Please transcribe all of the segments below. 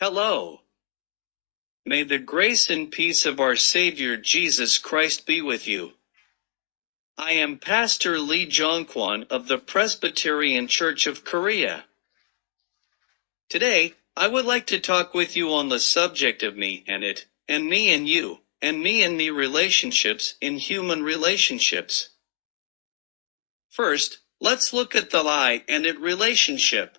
Hello. May the grace and peace of our Savior Jesus Christ be with you. I am Pastor Lee Jongkwon of the Presbyterian Church of Korea. Today, I would like to talk with you on the subject of me and it, and me and you, and me and me relationships in human relationships. First, let's look at the I and it relationship.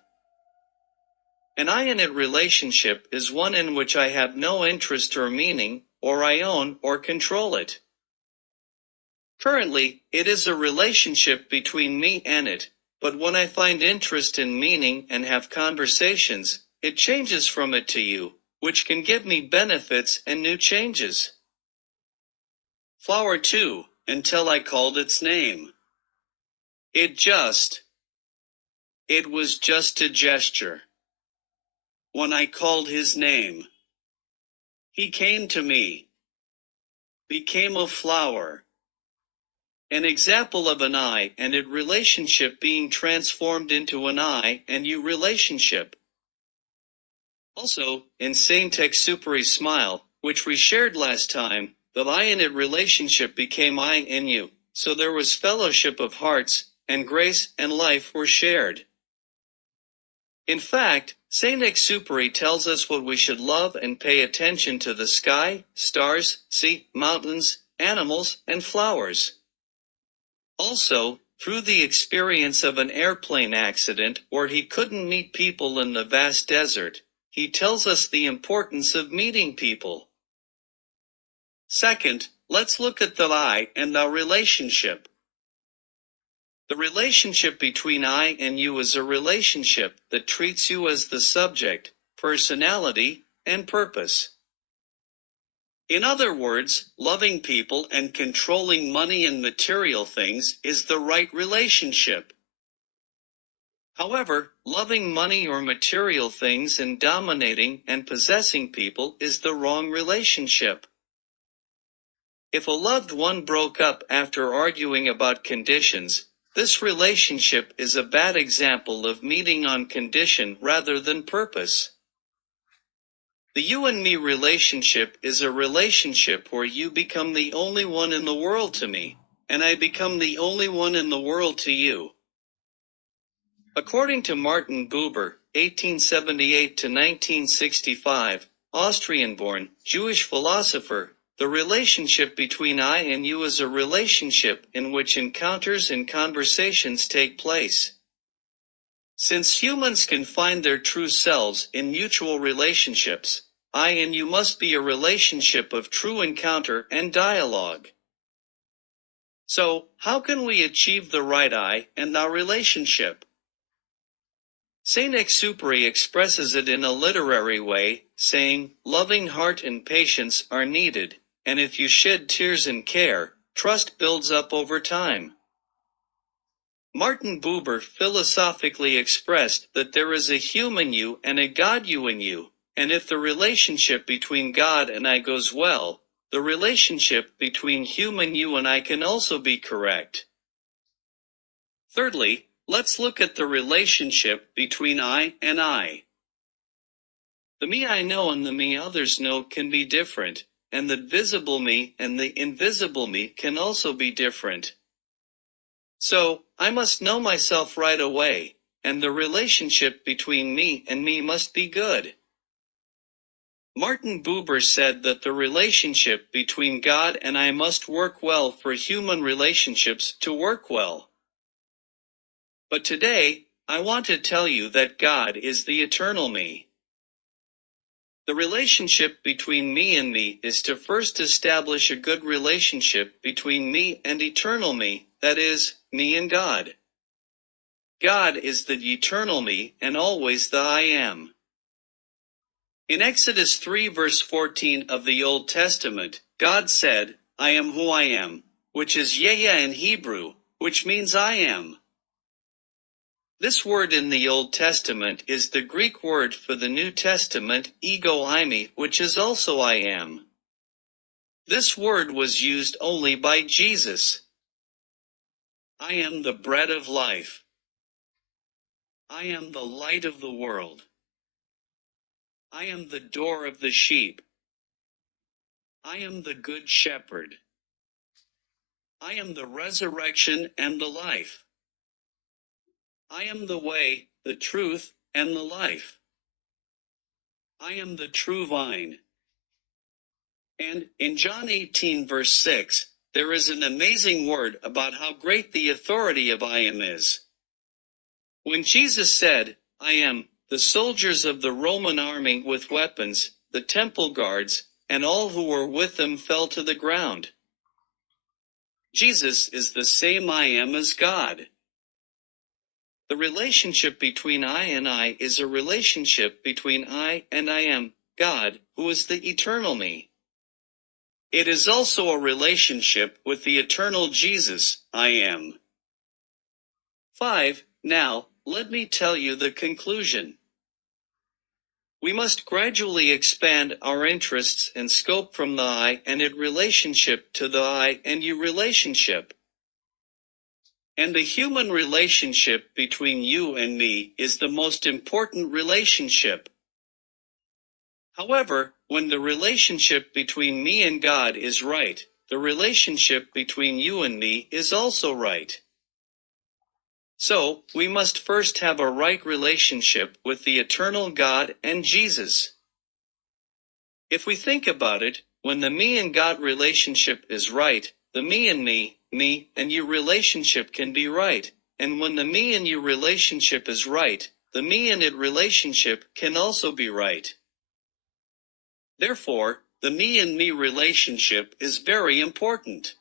An I and it relationship is one in which I have no interest or meaning, or I own or control it. Currently, it is a relationship between me and it, but when I find interest and meaning and have conversations, it changes from it to you, which can give me benefits and new changes. Flower 2, until I called its name. It was just a gesture. When I called his name, he came to me, became a flower. An example of an I and it relationship being transformed into an I and you relationship. Also, in Saint-Exupéry's Smile, which we shared last time, the I and it relationship became I and you, so there was fellowship of hearts, and grace and life were shared. In fact, Saint-Exupéry tells us what we should love and pay attention to: the sky, stars, sea, mountains, animals, and flowers. Also, through the experience of an airplane accident where he couldn't meet people in the vast desert, he tells us the importance of meeting people. Second, let's look at the I and the relationship. The relationship between I and you is a relationship that treats you as the subject, personality, and purpose. In other words, loving people and controlling money and material things is the right relationship. However, loving money or material things and dominating and possessing people is the wrong relationship. If a loved one broke up after arguing about conditions, this relationship is a bad example of meeting on condition rather than purpose. The you and me relationship is a relationship where you become the only one in the world to me, and I become the only one in the world to you. According to Martin Buber, 1878 to 1965, Austrian-born, Jewish philosopher, the relationship between I and you is a relationship in which encounters and conversations take place. Since humans can find their true selves in mutual relationships, I and you must be a relationship of true encounter and dialogue. So, how can we achieve the right I and our relationship? Saint-Exupéry expresses it in a literary way, saying, "Loving heart and patience are needed, and if you shed tears and care, trust builds up over time." Martin Buber philosophically expressed that there is a human you and a God you in you, and if the relationship between God and I goes well, the relationship between human you and I can also be correct. Thirdly, let's look at the relationship between I and I. The me I know and the me others know can be different, and the visible me and the invisible me can also be different. So, I must know myself right away, and the relationship between me and me must be good. Martin Buber said that the relationship between God and I must work well for human relationships to work well. But today, I want to tell you that God is the eternal me. The relationship between me and me is to first establish a good relationship between me and eternal me, that is, me and God. God is the eternal me and always the I am. In Exodus 3 verse 14 of the Old Testament, God said, "I am who I am," which is Yahweh in Hebrew, which means I am. This word in the Old Testament is the Greek word for the New Testament, ego eimi, which is also I am. This word was used only by Jesus. I am the bread of life. I am the light of the world. I am the door of the sheep. I am the good shepherd. I am the resurrection and the life. I am the way, the truth, and the life. I am the true vine. And in John 18 verse 6, there is an amazing word about how great the authority of I am is. When Jesus said, I am, the soldiers of the Roman army with weapons, the temple guards, and all who were with them fell to the ground. Jesus is the same I am as God. The relationship between I and I is a relationship between I and I am, God, who is the eternal me. It is also a relationship with the eternal Jesus, I am. 5. Now, let me tell you the conclusion. We must gradually expand our interests and scope from the I and it relationship to the I and you relationship. And the human relationship between you and me is the most important relationship. However, when the relationship between me and God is right, the relationship between you and me is also right. So, we must first have a right relationship with the eternal God and Jesus. If we think about it, when the me and God relationship is right, the me and me and you relationship can be right, and when the me and you relationship is right, the me and it relationship can also be right. Therefore, the me and me relationship is very important.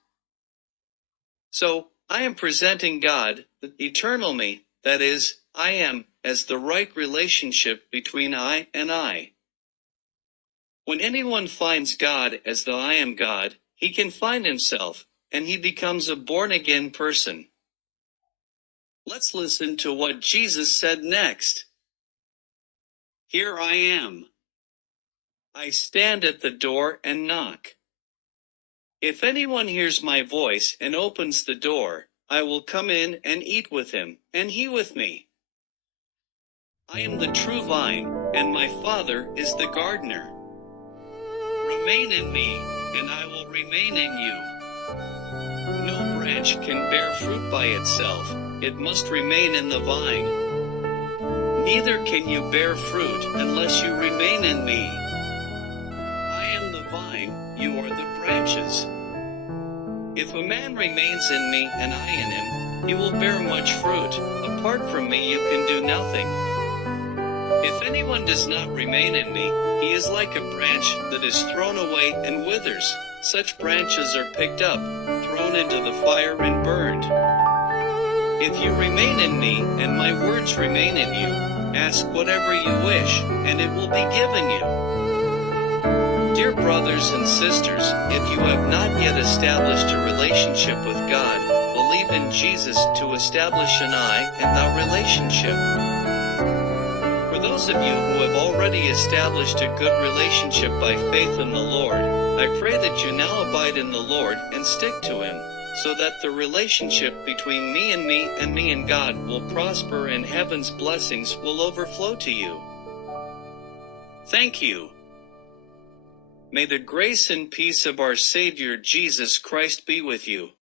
So, I am presenting God, the eternal me, that is, I am, as the right relationship between I and I. When anyone finds God as the I am God, he can find himself, and he becomes a born-again person. Let's listen to what Jesus said next. Here I am. I stand at the door and knock. If anyone hears my voice and opens the door, I will come in and eat with him, and he with me. I am the true vine, and my Father is the gardener. Remain in me, and I will remain in you. No branch can bear fruit by itself, it must remain in the vine. Neither can you bear fruit unless you remain in me. I am the vine, you are the branches. If a man remains in me and I in him, he will bear much fruit. Apart from me you can do nothing. If anyone does not remain in me, he is like a branch that is thrown away and withers. Such branches are picked up, thrown into the fire and burned. If you remain in me and my words remain in you, ask whatever you wish, and it will be given you. Dear brothers and sisters, if you have not yet established a relationship with God, believe in Jesus to establish an I and thou relationship. For those of you who have already established a good relationship by faith in the Lord, I pray that you now abide in the Lord and stick to Him, so that the relationship between me and God will prosper and heaven's blessings will overflow to you. Thank you. May the grace and peace of our Savior Jesus Christ be with you.